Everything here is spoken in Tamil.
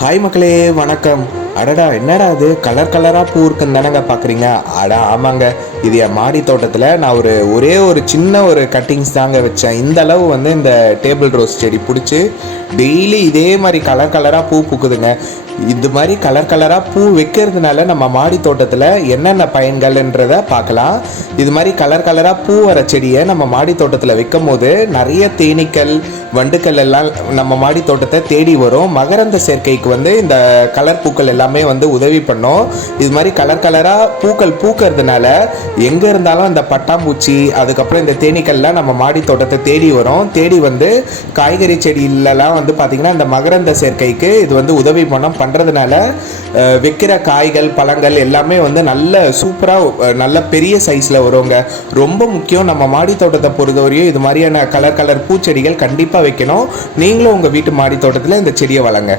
ஹாய் மக்களே, வணக்கம். அடடா, என்னடா அது கலர் கலராக பூ இருக்குன்னு தானங்க பார்க்குறீங்க? ஆமாங்க, இது என் மாடி தோட்டத்தில் நான் ஒரே ஒரு சின்ன கட்டிங்ஸ் தாங்க வச்சேன். இந்த அளவு இந்த டேபிள் ரோஸ் செடி பிடிச்சி டெய்லி இதே மாதிரி கலர் கலராக பூ பூக்குதுங்க. இது மாதிரி கலர் கலராக பூ வைக்கிறதுனால நம்ம மாடி தோட்டத்தில் என்னென்ன பயன்கள்ன்றதை பார்க்கலாம். இது மாதிரி கலர் கலராக பூ வர செடியை நம்ம மாடி தோட்டத்தில் வைக்கும் போது நிறைய தேனீக்கள், வண்டுக்கள் எல்லாம் நம்ம மாடி தோட்டத்தை தேடி வரும். மகரந்த சேர்க்கைக்கு இந்த கலர் பூக்கள் எல்லாமே உதவி பண்ணும். இது மாதிரி கலர் கலராக பூக்கள் பூக்கிறதுனால எங்கே இருந்தாலும் இந்த பட்டாம்பூச்சி, அதுக்கப்புறம் இந்த தேனீக்கள்லாம் நம்ம மாடி தோட்டத்தை தேடி வரும். தேடி காய்கறி செடியிலலாம் பார்த்தீங்கன்னா இந்த மகரந்த சேர்க்கைக்கு இது உதவி பண்ணுறதுனால வைக்கிற காய்கள், பழங்கள் எல்லாமே நல்ல சூப்பராக நல்ல பெரிய சைஸில் வருங்க. ரொம்ப முக்கியம், நம்ம மாடி தோட்டத்தை பொறுத்தவரையும் இது மாதிரியான கலர் கலர் பூச்செடிகள் கண்டிப்பாக வைக்கணும். நீங்களும் உங்கள் வீட்டு மாடி தோட்டத்தில் இந்த செடியை வளங்க.